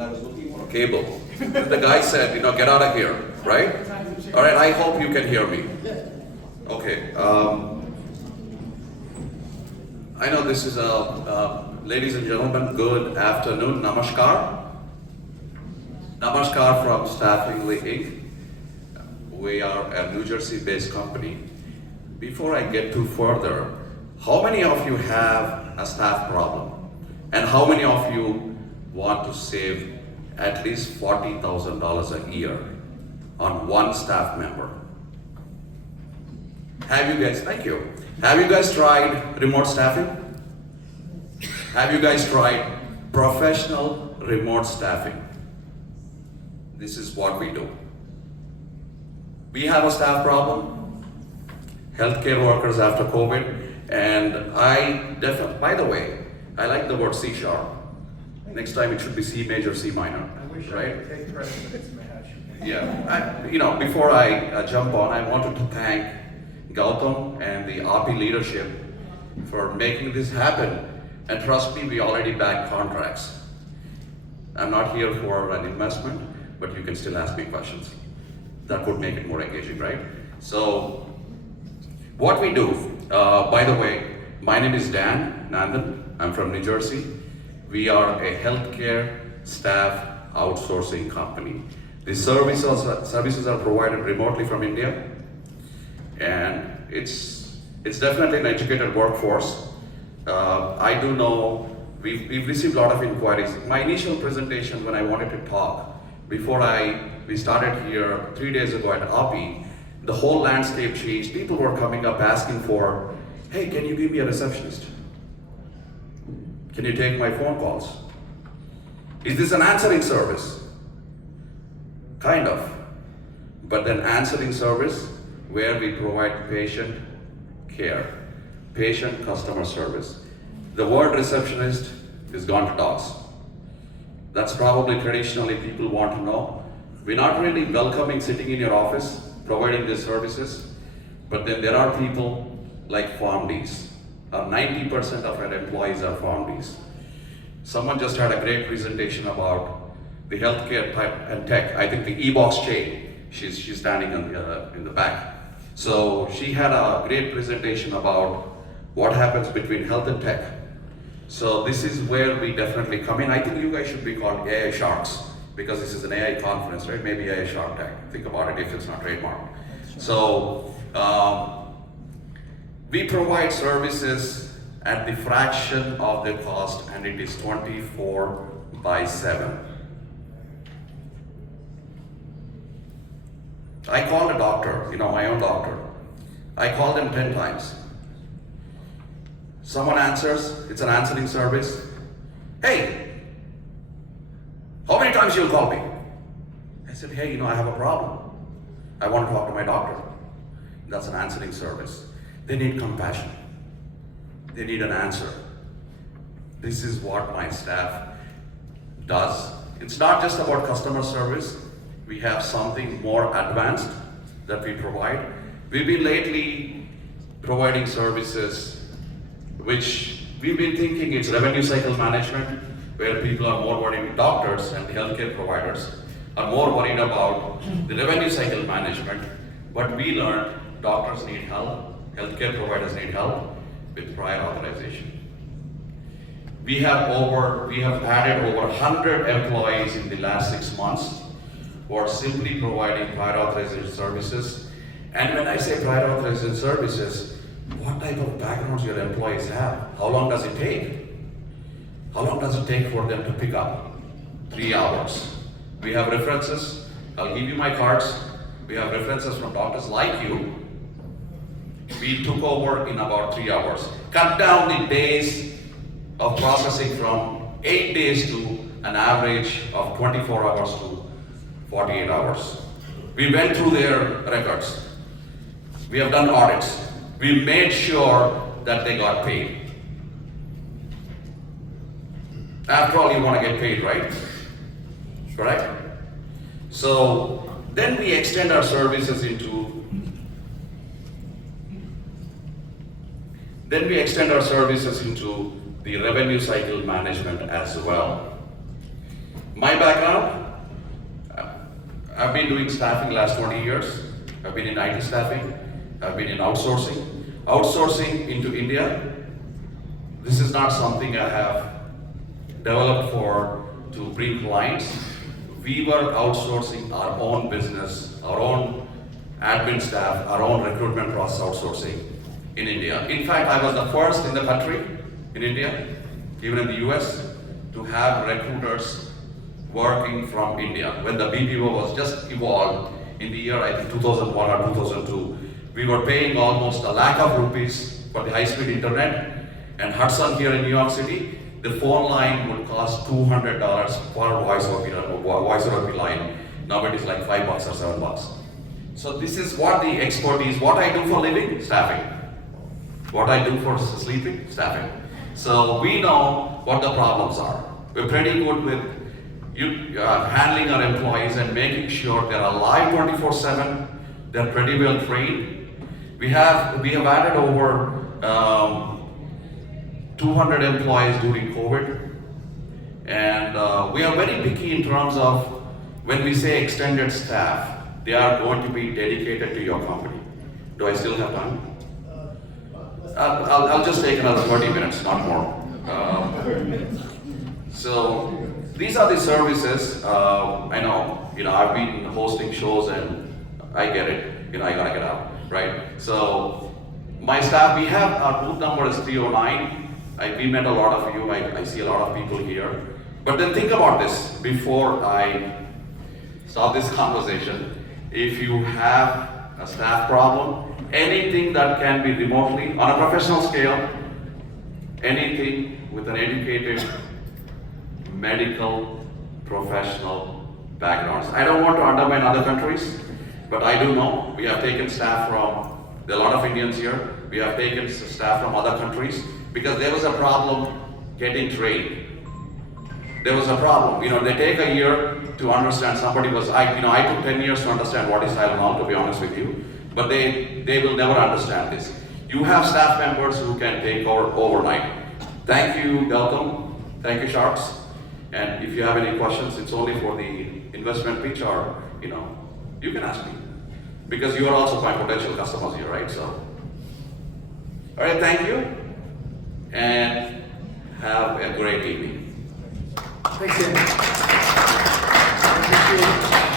and I was looking for a cable. The guy said, get out of here, right? All right, I hope you can hear me. Okay. I know this is ladies and gentlemen, good afternoon. Namaskar. Namaskar from Staffingly Inc. We are a New Jersey-based company. Before I get too further, how many of you have a staff problem? And how many of you want to save at least $40,000 a year on one staff member? Have you guys, thank you. Have you guys tried remote staffing? Have you guys tried professional remote staffing? This is what we do. We have a staff problem, healthcare workers after COVID, and I definitely, by the way, I like the word C#. Next time it should be C major, C minor, right? I could take precedence, Mahesh. Yeah, before I jump on, I wanted to thank Gautam and the AAPI leadership for making this happen. And trust me, we already backed contracts. I'm not here for an investment, but you can still ask me questions. That would make it more engaging, right? So, what we do, by the way, my name is Nandan. I'm from New Jersey. We are a healthcare staff outsourcing company. The services are provided remotely from India, and it's definitely an educated workforce. I do know we've received a lot of inquiries. My initial presentation when I wanted to talk, before we started here 3 days ago at AAPI, the whole landscape changed. People were coming up asking for, hey, can you give me a receptionist? Can you take my phone calls? Is this an answering service? Kind of. But an answering service where we provide patient care, patient customer service. The word receptionist is gone to dogs. That's probably traditionally people want to know. We're not really welcoming sitting in your office, providing these services, but then there are people like PharmDs. 90% of our employees are PharmDs. Someone just had a great presentation about the healthcare type and tech. I think the e-box chain, she's standing in the back. So she had a great presentation about what happens between health and tech. So this is where we definitely come in. I think you guys should be called AI Sharks because this is an AI conference, right? Maybe AI Shark Tank. Think about it if it's not trademarked. So we provide services at the fraction of the cost, and it is 24/7. I called a doctor, my own doctor. I called him 10 times. Someone answers, it's an answering service. Hey, how many times you'll call me? I said, hey, I have a problem. I want to talk to my doctor. That's an answering service. They need compassion. They need an answer. This is what my staff does. It's not just about customer service. We have something more advanced that we provide. We've been lately providing services which we've been thinking it's revenue cycle management, where people are more worried, doctors and the healthcare providers are more worried about the revenue cycle management, but we learned doctors need help, healthcare providers need help with prior authorization. We have added over 100 employees in the last 6 months who are simply providing prior authorization services. And when I say prior authorization services, what type of backgrounds your employees have? How long does it take? How long does it take for them to pick up? 3 hours. We have references. I'll give you my cards. We have references from doctors like you. We took over in about 3 hours. Cut down the days of processing from 8 days to an average of 24 hours to 48 hours. We went through their records. We have done audits. We made sure that they got paid. After all, you want to get paid, right? Correct? So then we extend our services into the revenue cycle management as well. My background, I've been doing staffing last 20 years. I've been in IT staffing. I've been in outsourcing. Outsourcing into India, this is not something I have developed to bring clients. We were outsourcing our own business, our own admin staff, our own recruitment process outsourcing in India. In fact, I was the first in the country, in India, even in the US, to have recruiters working from India. When the BPO was just evolved in the year, I think 2001 or 2002, we were paying almost ₹1,00,000 for the high-speed internet, and Hudson here in New York City, the phone line would cost $200 per voice over line. Now it is like $5 or $7. So this is what the expertise, what I do for living, staffing. What I do for sleeping, staffing. So we know what the problems are. We're pretty good with handling our employees and making sure they're alive 24/7. They're pretty well trained. We have added over 200 employees during COVID, and we are very picky in terms of when we say extended staff, they are going to be dedicated to your company. Do I still have time? I'll just take another 30 minutes, not more. So these are the services. I know, I've been hosting shows and I get it. I gotta get out, right? So my staff, we have our booth number is 309. We met a lot of you. I see a lot of people here. But then think about this before I start this conversation. If you have a staff problem, anything that can be remotely, on a professional scale, anything with an educated medical professional backgrounds. I don't want to undermine other countries, but I do know we have taken staff from, there are a lot of Indians here, we have taken staff from other countries because there was a problem getting trained. There was a problem. They take a year to understand. Somebody was, I took 10 years to understand what is Tylenol, to be honest with you, but they will never understand this. You have staff members who can take over overnight. Thank you, Gautam. Thank you, Sharks. And if you have any questions, it's only for the investment pitch or, you can ask me. Because you are also my potential customers here, right? So, all right, thank you. And have a great evening. Thanks, Dan. I appreciate it.